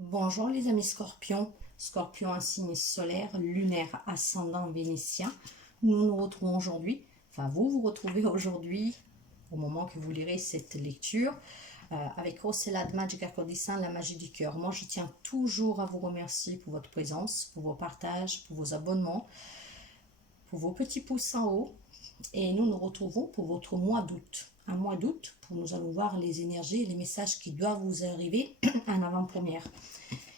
Bonjour les amis scorpions, scorpion un signe solaire, lunaire, ascendant vénitien. Nous nous retrouvons aujourd'hui, enfin vous vous retrouvez aujourd'hui, au moment que vous lirez cette lecture, avec Rossella de Magica Codissin, la magie du cœur. Moi je tiens toujours à vous remercier pour votre présence, pour vos partages, pour vos abonnements, pour vos petits pouces en haut. Et nous nous retrouvons pour votre mois d'août. Un mois d'août, pour nous allons voir les énergies et les messages qui doivent vous arriver en avant-première.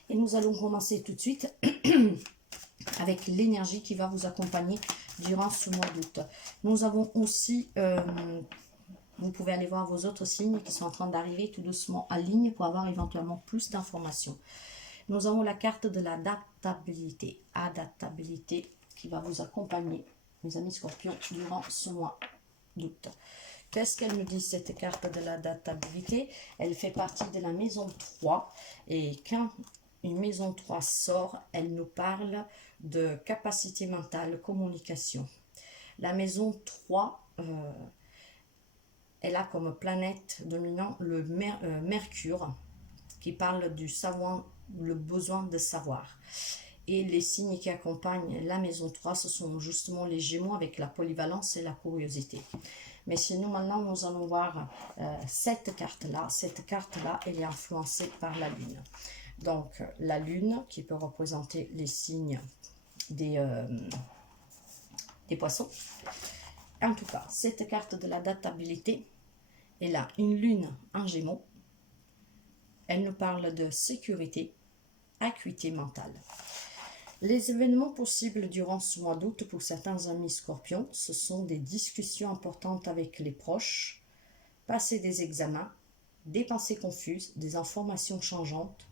Et nous allons commencer tout de suite avec l'énergie qui va vous accompagner durant ce mois d'août. Nous avons aussi, vous pouvez aller voir vos autres signes qui sont en train d'arriver tout doucement en ligne pour avoir éventuellement plus d'informations. Nous avons la carte de l'adaptabilité, adaptabilité qui va vous accompagner, mes amis scorpions, durant ce mois d'août. Qu'est-ce qu'elle me dit cette carte de l'adaptabilité? Elle fait partie de la maison 3 et quand une maison 3 sort, elle nous parle de capacité mentale, communication. La maison 3, elle a comme planète dominant le Mercure, qui parle du savoir, le besoin de savoir. Et les signes qui accompagnent la maison 3, ce sont justement les Gémeaux avec la polyvalence et la curiosité. Mais sinon, maintenant, nous allons voir cette carte-là. Cette carte-là, elle est influencée par la Lune. Donc, la Lune, qui peut représenter les signes des poissons. En tout cas, cette carte de l'adaptabilité, elle a une Lune en Gémeaux. Elle nous parle de sécurité, acuité mentale. Les événements possibles durant ce mois d'août pour certains amis scorpions, ce sont des discussions importantes avec les proches, passer des examens, des pensées confuses, des informations changeantes,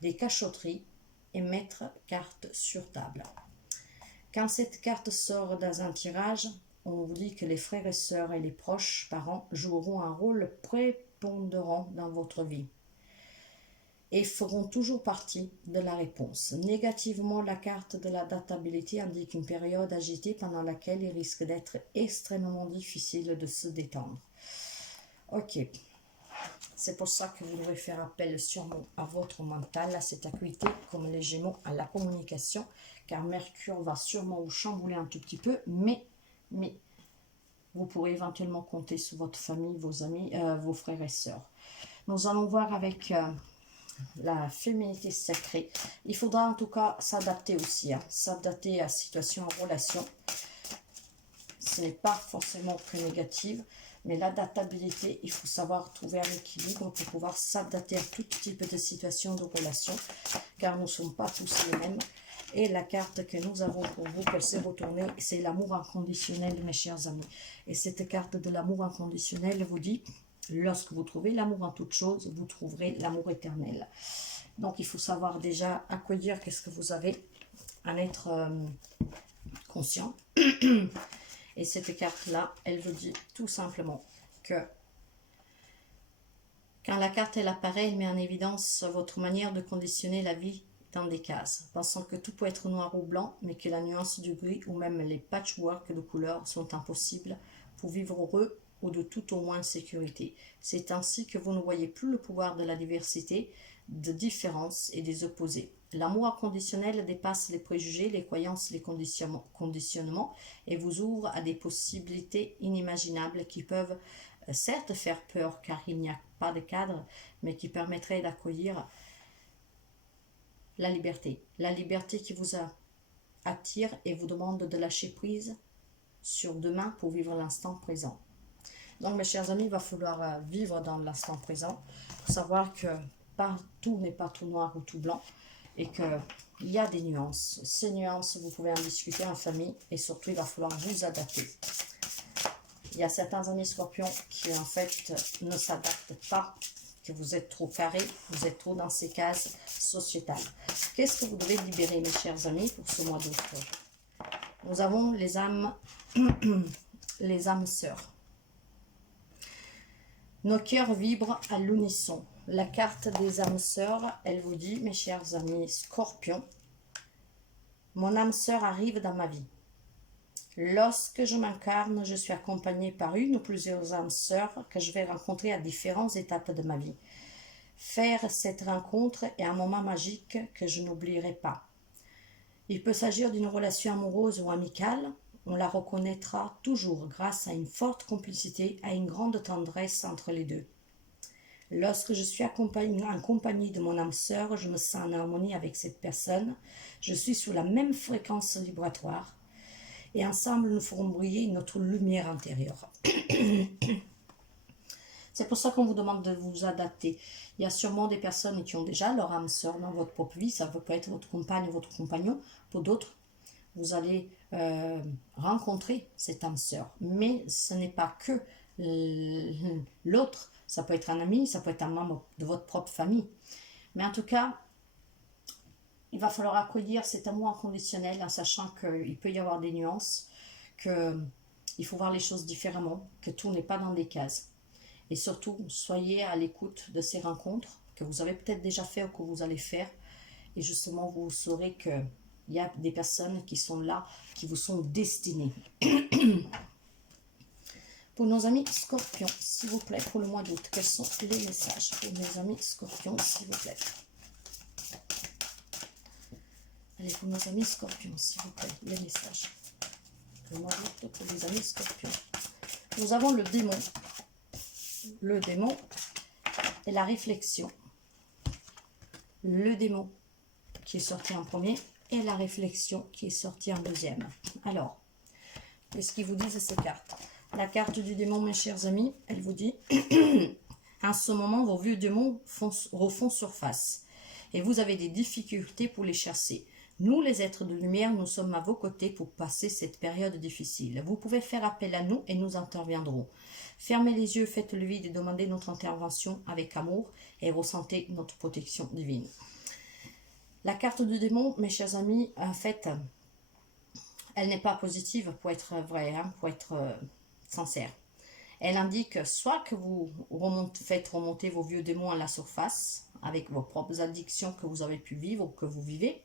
des cachotteries et mettre carte sur table. Quand cette carte sort dans un tirage, on vous dit que les frères et sœurs et les proches parents joueront un rôle prépondérant dans votre vie et feront toujours partie de la réponse. Négativement, la carte de l'adaptabilité indique une période agitée pendant laquelle il risque d'être extrêmement difficile de se détendre. Ok, c'est pour ça que vous devez faire appel sûrement à votre mental, à cette acuité, comme les Gémeaux, à la communication, car Mercure va sûrement vous chambouler un tout petit peu, mais vous pourrez éventuellement compter sur votre famille, vos amis, vos frères et sœurs. Nous allons voir avec la féminité sacrée. Il faudra en tout cas s'adapter aussi, s'adapter à la situation en relation. Ce n'est pas forcément très négatif, mais l'adaptabilité, il faut savoir trouver un équilibre pour pouvoir s'adapter à tout type de situation de relation, car nous ne sommes pas tous les mêmes. Et la carte que nous avons pour vous, qu'elle s'est retournée, c'est l'amour inconditionnel, mes chers amis. Et cette carte de l'amour inconditionnel vous dit: lorsque vous trouvez l'amour en toute chose, vous trouverez l'amour éternel. Donc, il faut savoir déjà accueillir qu'est-ce que vous avez, en être conscient. Et cette carte-là, elle vous dit tout simplement que quand la carte elle apparaît, elle met en évidence votre manière de conditionner la vie dans des cases, pensant que tout peut être noir ou blanc, mais que la nuance du gris ou même les patchwork de couleurs sont impossibles pour vivre heureux ou de tout au moins sécurité. C'est ainsi que vous ne voyez plus le pouvoir de la diversité, de différence et des opposés. L'amour inconditionnel dépasse les préjugés, les croyances, les conditionnements et vous ouvre à des possibilités inimaginables qui peuvent certes faire peur car il n'y a pas de cadre, mais qui permettraient d'accueillir la liberté. La liberté qui vous attire et vous demande de lâcher prise sur demain pour vivre l'instant présent. Donc mes chers amis, il va falloir vivre dans l'instant présent, pour savoir que tout n'est pas tout noir ou tout blanc, et qu'il y a des nuances. Ces nuances, vous pouvez en discuter en famille, et surtout, il va falloir vous adapter. Il y a certains amis scorpions qui, en fait, ne s'adaptent pas, que vous êtes trop carré, vous êtes trop dans ces cases sociétales. Qu'est-ce que vous devez libérer, mes chers amis, pour ce mois d'août? Nous avons les âmes, les âmes sœurs. Nos cœurs vibrent à l'unisson. La carte des âmes sœurs, elle vous dit, mes chers amis scorpions, mon âme sœur arrive dans ma vie. Lorsque je m'incarne, je suis accompagnée par une ou plusieurs âmes sœurs que je vais rencontrer à différentes étapes de ma vie. Faire cette rencontre est un moment magique que je n'oublierai pas. Il peut s'agir d'une relation amoureuse ou amicale. On la reconnaîtra toujours grâce à une forte complicité, à une grande tendresse entre les deux. Lorsque je suis en compagnie de mon âme sœur, je me sens en harmonie avec cette personne. Je suis sur la même fréquence vibratoire. Et ensemble, nous ferons briller notre lumière intérieure. C'est pour ça qu'on vous demande de vous adapter. Il y a sûrement des personnes qui ont déjà leur âme sœur dans votre propre vie. Ça peut être votre compagne ou votre compagnon. Pour d'autres, vous allez rencontrer cette âme sœur. Mais ce n'est pas que l'autre. Ça peut être un ami, ça peut être un membre de votre propre famille. Mais en tout cas, il va falloir accueillir cet amour inconditionnel en sachant qu'il peut y avoir des nuances, qu'il faut voir les choses différemment, que tout n'est pas dans des cases. Et surtout, soyez à l'écoute de ces rencontres que vous avez peut-être déjà fait ou que vous allez faire. Et justement, vous saurez qu'il y a des personnes qui sont là, qui vous sont destinées. Pour nos amis scorpions, s'il vous plaît, pour le mois d'août, quels sont les messages pour mes amis scorpions, s'il vous plaît? Allez, pour nos amis scorpions, s'il vous plaît, les messages. Le mois d'août pour les amis scorpions. Nous avons le démon. Le démon et la réflexion. Le démon qui est sorti en premier et la réflexion qui est sortie en deuxième. Alors, qu'est-ce qu'ils vous disent ces cartes? La carte du démon, mes chers amis, elle vous dit en ce moment, vos vieux démons refont surface et vous avez des difficultés pour les chasser. Nous, les êtres de lumière, nous sommes à vos côtés pour passer cette période difficile. Vous pouvez faire appel à nous et nous interviendrons. Fermez les yeux, faites le vide et demandez notre intervention avec amour et ressentez notre protection divine. La carte du démon, mes chers amis, en fait, elle n'est pas positive pour être vraie, pour être sincère. Elle indique soit que vous faites remonter vos vieux démons à la surface avec vos propres addictions que vous avez pu vivre ou que vous vivez,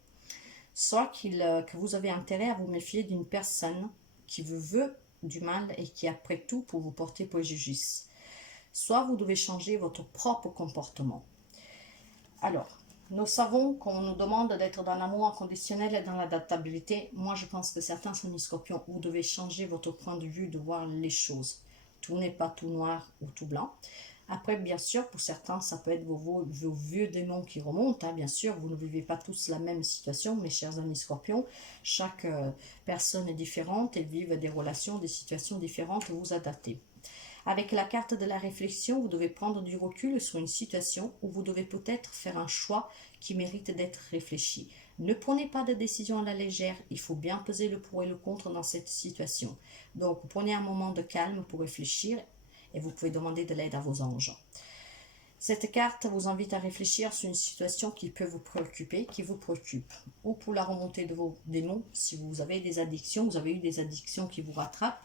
soit que vous avez intérêt à vous méfier d'une personne qui vous veut du mal et qui après tout pour vous porter préjudice. Soit vous devez changer votre propre comportement. Alors, nous savons qu'on nous demande d'être dans l'amour inconditionnel et dans l'adaptabilité. Moi, je pense que certains sont des scorpions. Vous devez changer votre point de vue de voir les choses. Tout n'est pas tout noir ou tout blanc. Après, bien sûr, pour certains, ça peut être vos vieux démons qui remontent. Bien sûr, vous ne vivez pas tous la même situation, mes chers amis scorpions. Chaque personne est différente et vivent des relations, des situations différentes. Vous adaptez. Avec la carte de la réflexion, vous devez prendre du recul sur une situation où vous devez peut-être faire un choix qui mérite d'être réfléchi. Ne prenez pas de décision à la légère, il faut bien peser le pour et le contre dans cette situation. Donc, prenez un moment de calme pour réfléchir et vous pouvez demander de l'aide à vos anges. Cette carte vous invite à réfléchir sur une situation qui peut vous préoccuper, qui vous préoccupe. Ou pour la remontée de vos démons, si vous avez des addictions, vous avez eu des addictions qui vous rattrapent,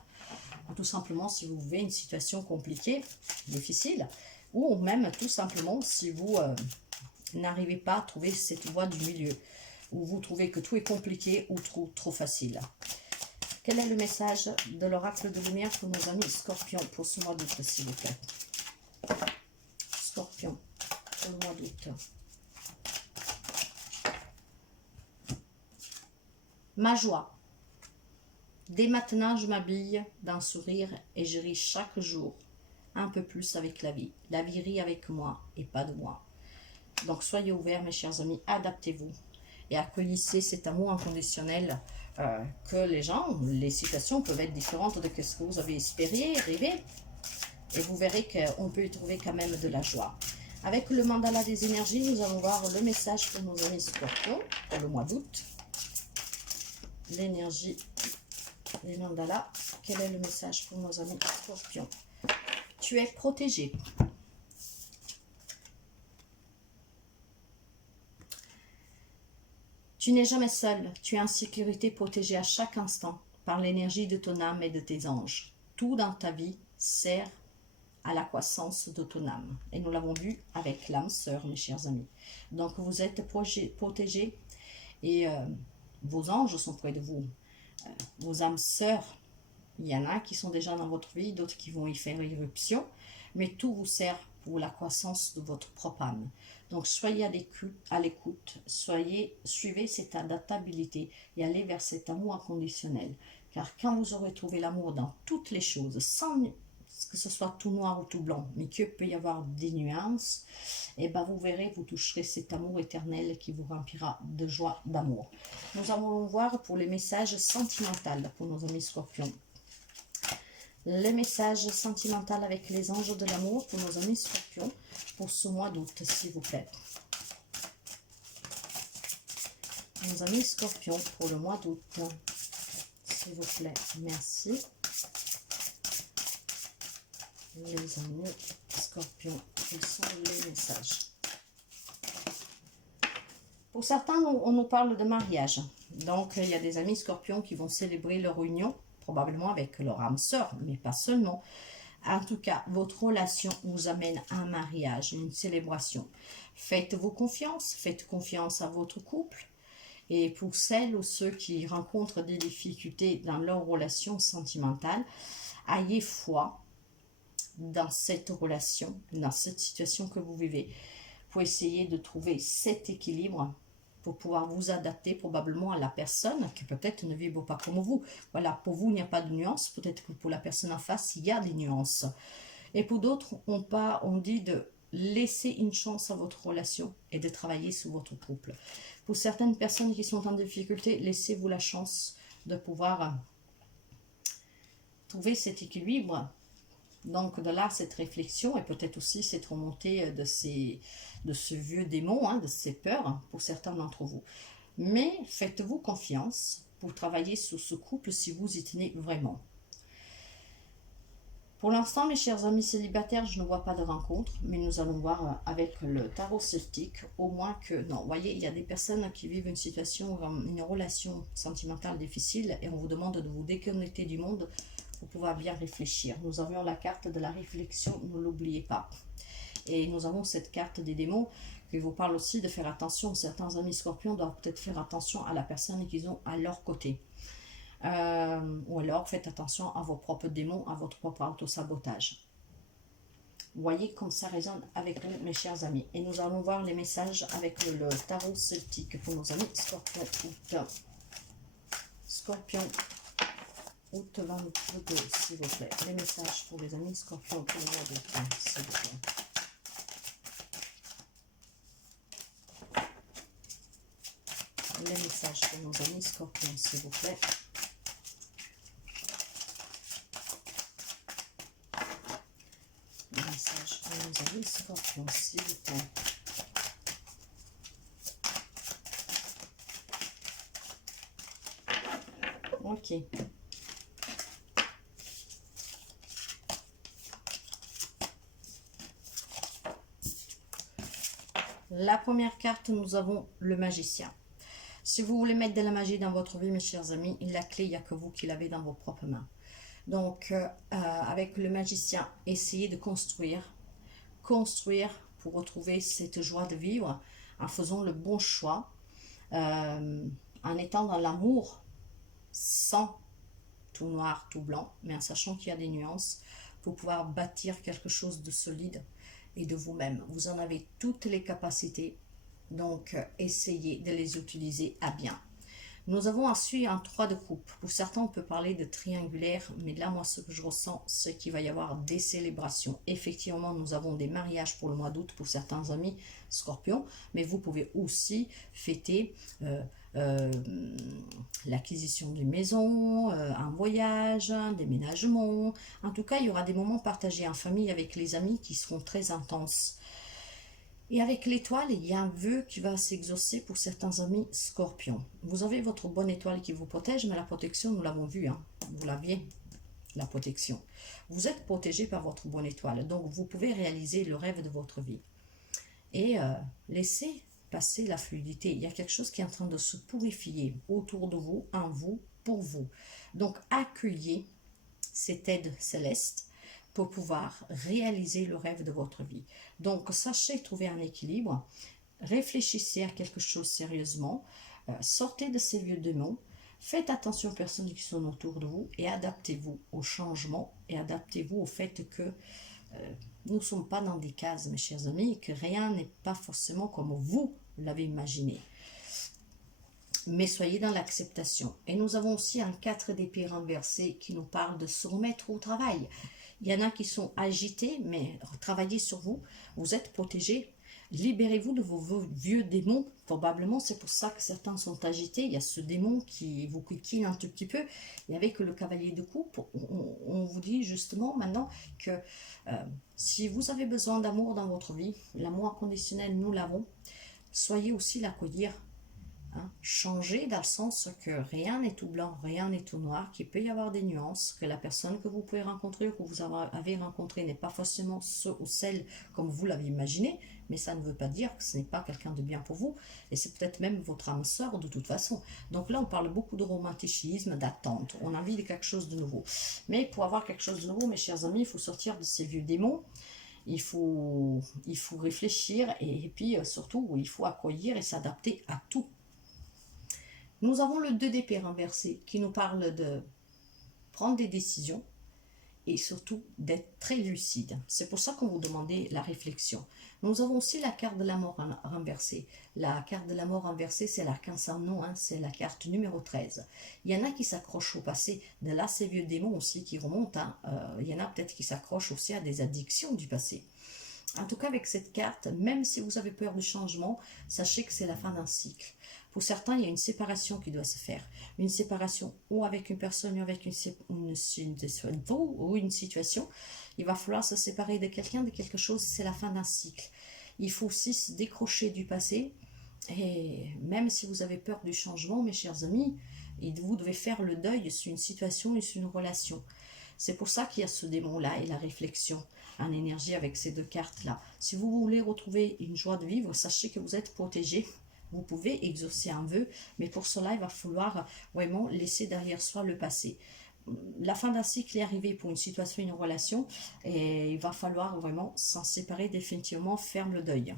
ou tout simplement si vous vivez une situation compliquée, difficile, ou même tout simplement si vous n'arrivez pas à trouver cette voie du milieu, ou vous trouvez que tout est compliqué ou trop facile. Quel est le message de l'oracle de lumière pour nos amis scorpions pour ce mois d'août, s'il vous plaît? Scorpion, pour le mois d'août. Ma joie. Dès maintenant, je m'habille d'un sourire et je ris chaque jour un peu plus avec la vie. La vie rit avec moi et pas de moi. Donc soyez ouverts, mes chers amis, adaptez-vous et accueillissez cet amour inconditionnel que les situations peuvent être différentes de ce que vous avez espéré, rêvé. Et vous verrez qu'on peut y trouver quand même de la joie. Avec le mandala des énergies, nous allons voir le message pour nos amis scorpions pour le mois d'août. L'énergie, les mandalas. Quel est le message pour nos amis scorpions? Tu es protégé. Tu n'es jamais seul, tu es en sécurité, protégé à chaque instant par l'énergie de ton âme et de tes anges. Tout dans ta vie sert à la croissance de ton âme. Et nous l'avons vu avec l'âme sœur, mes chers amis. Donc vous êtes protégés et vos anges sont près de vous. Vos âmes sœurs, il y en a qui sont déjà dans votre vie, d'autres qui vont y faire irruption, mais tout vous sert pour la croissance de votre propre âme. Donc, soyez à l'écoute, suivez cette adaptabilité et allez vers cet amour inconditionnel. Car quand vous aurez trouvé l'amour dans toutes les choses, sans que ce soit tout noir ou tout blanc, mais qu'il peut y avoir des nuances, et ben vous verrez, vous toucherez cet amour éternel qui vous remplira de joie, d'amour. Nous allons voir pour les messages sentimentaux pour nos amis scorpions. Les messages sentimentaux avec les anges de l'amour pour nos amis scorpions pour ce mois d'août, s'il vous plaît. Nos amis scorpions pour le mois d'août, s'il vous plaît, merci. Les amis scorpions, quels sont les messages? Pour certains, on nous parle de mariage. Donc, il y a des amis scorpions qui vont célébrer leur union, probablement avec leur âme sœur, mais pas seulement. En tout cas, votre relation vous amène à un mariage, une célébration. Faites-vous confiance, faites confiance à votre couple. Et pour celles ou ceux qui rencontrent des difficultés dans leur relation sentimentale, ayez foi dans cette relation, dans cette situation que vous vivez, pour essayer de trouver cet équilibre, pour pouvoir vous adapter probablement à la personne qui peut-être ne vibre pas comme vous. Voilà, pour vous, il n'y a pas de nuance. Peut-être que pour la personne en face, il y a des nuances. Et pour d'autres, on dit de laisser une chance à votre relation et de travailler sur votre couple. Pour certaines personnes qui sont en difficulté, laissez-vous la chance de pouvoir trouver cet équilibre. Donc, de là, cette réflexion et peut-être aussi cette remontée de ce vieux démon, de ces peurs pour certains d'entre vous. Mais faites-vous confiance pour travailler sur ce couple si vous y tenez vraiment. Pour l'instant, mes chers amis célibataires, je ne vois pas de rencontre, mais nous allons voir avec le tarot celtique, au moins que, non, vous voyez, il y a des personnes qui vivent une situation, une relation sentimentale difficile et on vous demande de vous déconnecter du monde pour pouvoir bien réfléchir. Nous avions la carte de la réflexion, ne l'oubliez pas. Et nous avons cette carte des démons qui vous parle aussi de faire attention. Certains amis scorpions doivent peut-être faire attention à la personne qu'ils ont à leur côté. Ou alors faites attention à vos propres démons, à votre propre autosabotage. Vous voyez comme ça résonne avec nous, mes chers amis. Et nous allons voir les messages avec le tarot celtique pour nos amis scorpions. Scorpion, août 22, s'il vous plaît. Les messages pour les amis scorpions pour le mois d'août, s'il vous plaît. Les messages pour nos amis scorpions, s'il vous plaît. Les messages pour nos amis scorpions, s'il vous plaît. Ok. La première carte, nous avons le magicien. Si vous voulez mettre de la magie dans votre vie, mes chers amis, la clé, il n'y a que vous qui l'avez dans vos propres mains. Donc, avec le magicien, essayez de construire pour retrouver cette joie de vivre, en faisant le bon choix, en étant dans l'amour, sans tout noir, tout blanc, mais en sachant qu'il y a des nuances, pour pouvoir bâtir quelque chose de solide et de vous-même. Vous en avez toutes les capacités. Donc, essayez de les utiliser à bien. Nous avons ensuite un 3 de coupe. Pour certains, on peut parler de triangulaire, mais là, moi, ce que je ressens, c'est qu'il va y avoir des célébrations. Effectivement, nous avons des mariages pour le mois d'août pour certains amis scorpions, mais vous pouvez aussi fêter l'acquisition d'une maison, un voyage, un déménagement. En tout cas, il y aura des moments partagés en famille avec les amis qui seront très intenses. Et avec l'étoile, il y a un vœu qui va s'exaucer pour certains amis scorpions. Vous avez votre bonne étoile qui vous protège, mais la protection, nous l'avons vu, vous l'aviez, la protection. Vous êtes protégé par votre bonne étoile, donc vous pouvez réaliser le rêve de votre vie. Et laissez passer la fluidité. Il y a quelque chose qui est en train de se purifier autour de vous, en vous, pour vous. Donc accueillez cette aide céleste pour pouvoir réaliser le rêve de votre vie. Donc, sachez trouver un équilibre, réfléchissez à quelque chose sérieusement, sortez de ces vieux démons, faites attention aux personnes qui sont autour de vous et adaptez-vous au changement et adaptez-vous au fait que nous ne sommes pas dans des cases, mes chers amis, et que rien n'est pas forcément comme vous l'avez imaginé. Mais soyez dans l'acceptation. Et nous avons aussi un 4 d'épée renversé qui nous parle de se remettre au travail. Il y en a qui sont agités, mais travaillez sur vous. Vous êtes protégés. Libérez-vous de vos vieux démons. Probablement, c'est pour ça que certains sont agités. Il y a ce démon qui vous quiquine un tout petit peu. Et avec le cavalier de coupe, on vous dit justement maintenant que si vous avez besoin d'amour dans votre vie, l'amour inconditionnel, nous l'avons. Soyez aussi l'accueillir. Changer dans le sens que rien n'est tout blanc, rien n'est tout noir, qu'il peut y avoir des nuances, que la personne que vous pouvez rencontrer ou que vous avez rencontré n'est pas forcément ce ou celle comme vous l'avez imaginé, mais ça ne veut pas dire que ce n'est pas quelqu'un de bien pour vous, et c'est peut-être même votre âme sœur de toute façon. Donc là, on parle beaucoup de romanticisme, d'attente, on a envie de quelque chose de nouveau. Mais pour avoir quelque chose de nouveau, mes chers amis, il faut sortir de ces vieux démons. Il faut réfléchir et puis surtout, il faut accueillir et s'adapter à tout. Nous avons le 2 d'épée renversé qui nous parle de prendre des décisions et surtout d'être très lucide. C'est pour ça qu'on vous demandait la réflexion. Nous avons aussi la carte de la mort renversée. La carte de la mort renversée, c'est l'arcane sans nom, c'est la carte numéro 13. Il y en a qui s'accrochent au passé. De là, ces vieux démons aussi qui remontent. Il y en a peut-être qui s'accrochent aussi à des addictions du passé. En tout cas, avec cette carte, même si vous avez peur du changement, sachez que c'est la fin d'un cycle. Pour certains, il y a une séparation qui doit se faire. Une séparation ou avec une personne ou avec une situation. Il va falloir se séparer de quelqu'un, de quelque chose, c'est la fin d'un cycle. Il faut aussi se décrocher du passé. Et même si vous avez peur du changement, mes chers amis, vous devez faire le deuil sur une situation et sur une relation. C'est pour ça qu'il y a ce démon-là et la réflexion en énergie avec ces deux cartes-là. Si vous voulez retrouver une joie de vivre, sachez que vous êtes protégé. Vous pouvez exaucer un vœu, mais pour cela, il va falloir vraiment laisser derrière soi le passé. La fin d'un cycle est arrivée pour une situation, une relation, et il va falloir vraiment s'en séparer définitivement, faire le deuil.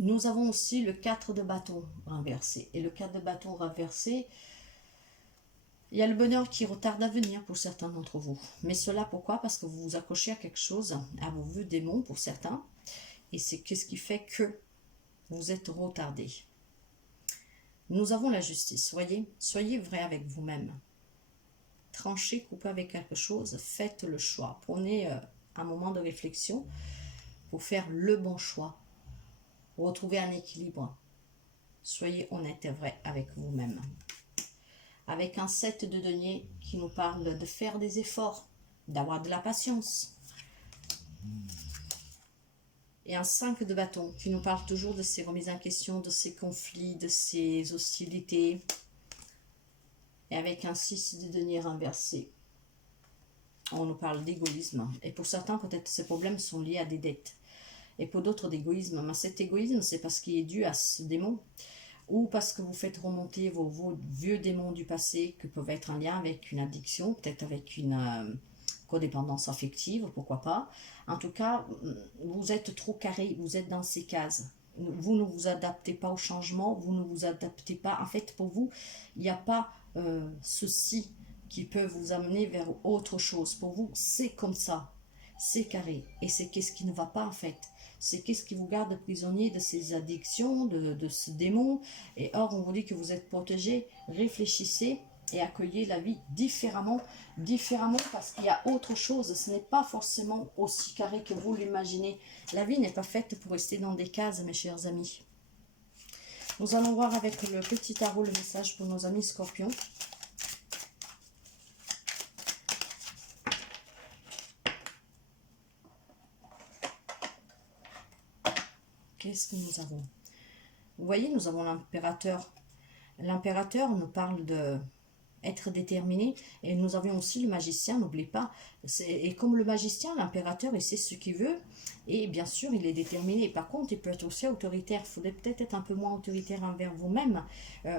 Nous avons aussi le 4 de bâton renversé. Et le 4 de bâton renversé, il y a le bonheur qui retarde à venir pour certains d'entre vous. Mais cela, pourquoi? Parce que vous vous accrochez à quelque chose, à vos vœux démons pour certains. Et c'est ce qui fait que vous êtes retardé. Nous avons la justice, voyez. Soyez vrai avec vous-même. Tranchez, coupez avec quelque chose, faites le choix. Prenez un moment de réflexion pour faire le bon choix. Retrouver un équilibre. Soyez honnête et vrai avec vous-même. Avec un 7 de denier qui nous parle de faire des efforts, d'avoir de la patience. Et un 5 de bâton qui nous parle toujours de ces remises en question, de ces conflits, de ces hostilités. Et avec un 6 de denier renversé, on nous parle d'égoïsme. Et pour certains, peut-être ces problèmes sont liés à des dettes. Et pour d'autres, d'égoïsme. Mais cet égoïsme, c'est parce qu'il est dû à ce démon. Ou parce que vous faites remonter vos vieux démons du passé qui peuvent être en lien avec une addiction, peut-être avec une codépendance affective, pourquoi pas. En tout cas, vous êtes trop carré, vous êtes dans ces cases. Vous ne vous adaptez pas au changement, vous ne vous adaptez pas. En fait, pour vous, il n'y a pas ceci qui peut vous amener vers autre chose. Pour vous, c'est comme ça, c'est carré. Et c'est qu'est-ce qui ne va pas en fait. C'est qu'est-ce qui vous garde prisonnier de ces addictions, de ce démon. Et or, on vous dit que vous êtes protégé. Réfléchissez et accueillez la vie différemment parce qu'il y a autre chose. Ce n'est pas forcément aussi carré que vous l'imaginez. La vie n'est pas faite pour rester dans des cases, mes chers amis. Nous allons voir avec le petit tarot le message pour nos amis scorpions. Qu'est-ce que nous avons? Vous voyez, nous avons l'impérateur. L'impérateur nous parle de être déterminé. Et nous avions aussi le magicien, n'oubliez pas. Et comme le magicien, l'impérateur, il sait ce qu'il veut. Et bien sûr, il est déterminé. Par contre, il peut être aussi autoritaire. Il faudrait peut-être être un peu moins autoritaire envers vous-même.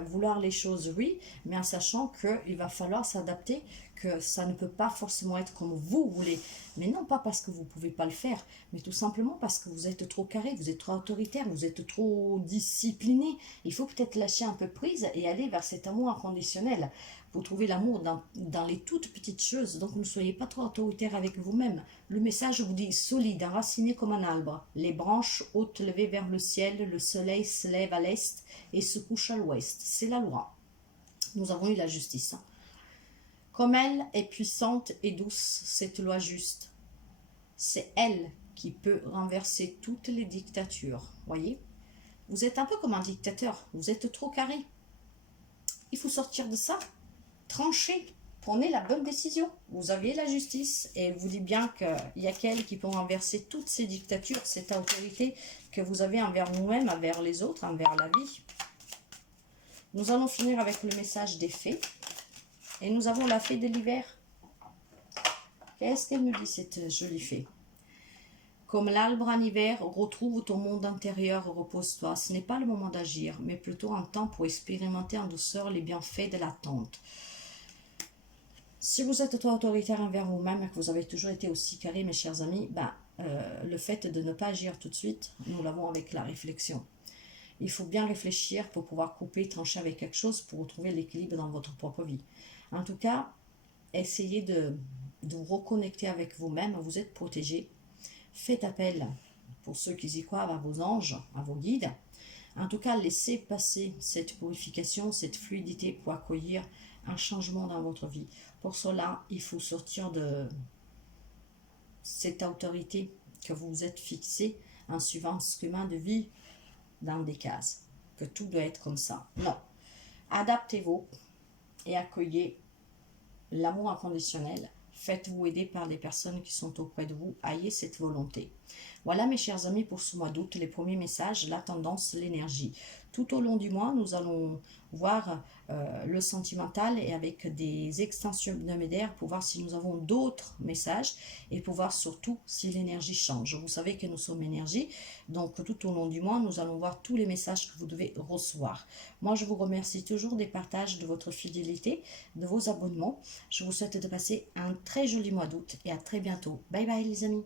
Vouloir les choses, oui, mais en sachant qu'il va falloir s'adapter, que ça ne peut pas forcément être comme vous voulez. Mais non pas parce que vous ne pouvez pas le faire, mais tout simplement parce que vous êtes trop carré, vous êtes trop autoritaire, vous êtes trop discipliné. Il faut peut-être lâcher un peu prise et aller vers cet amour inconditionnel. pour trouver l'amour dans les toutes petites choses. Donc, ne soyez pas trop autoritaire avec vous-même. Le message vous dit solide, enraciné comme un arbre. Les branches hautes levées vers le ciel, le soleil se lève à l'est et se couche à l'ouest. C'est la loi. Nous avons eu la justice. Comme elle est puissante et douce, cette loi juste. C'est elle qui peut renverser toutes les dictatures. Voyez? Vous êtes un peu comme un dictateur. Vous êtes trop carré. Il faut sortir de ça. Tranchez. Prenez la bonne décision. Vous avez la justice et elle vous dit bien qu'il y a qu'elle qui peut renverser toutes ces dictatures, cette autorité que vous avez envers vous-même, envers les autres, envers la vie. Nous allons finir avec le message des fées. Et nous avons la fée de l'hiver. Qu'est-ce qu'elle nous dit, cette jolie fée? Comme l'arbre en hiver, retrouve ton monde intérieur, repose-toi. Ce n'est pas le moment d'agir, mais plutôt un temps pour expérimenter en douceur les bienfaits de l'attente. Si vous êtes trop autoritaire envers vous-même et que vous avez toujours été aussi carré, mes chers amis, le fait de ne pas agir tout de suite, nous l'avons avec la réflexion. Il faut bien réfléchir pour pouvoir couper, trancher avec quelque chose pour retrouver l'équilibre dans votre propre vie. En tout cas, essayez de vous reconnecter avec vous-même, vous êtes protégé. Faites appel, pour ceux qui y croient, à vos anges, à vos guides. En tout cas, laissez passer cette purification, cette fluidité pour accueillir un changement dans votre vie. Pour cela, il faut sortir de cette autorité que vous vous êtes fixée en suivant ce chemin de vie dans des cases. Que tout doit être comme ça. Non. Adaptez-vous et accueillez l'amour inconditionnel. Faites-vous aider par les personnes qui sont auprès de vous. Ayez cette volonté. Voilà mes chers amis pour ce mois d'août, les premiers messages, la tendance, l'énergie. Tout au long du mois, nous allons voir le sentimental et avec des extensions hebdomadaires pour voir si nous avons d'autres messages et pour voir surtout si l'énergie change. Vous savez que nous sommes énergie, donc tout au long du mois, nous allons voir tous les messages que vous devez recevoir. Moi, je vous remercie toujours des partages, de votre fidélité, de vos abonnements. Je vous souhaite de passer un très joli mois d'août et à très bientôt. Bye bye les amis.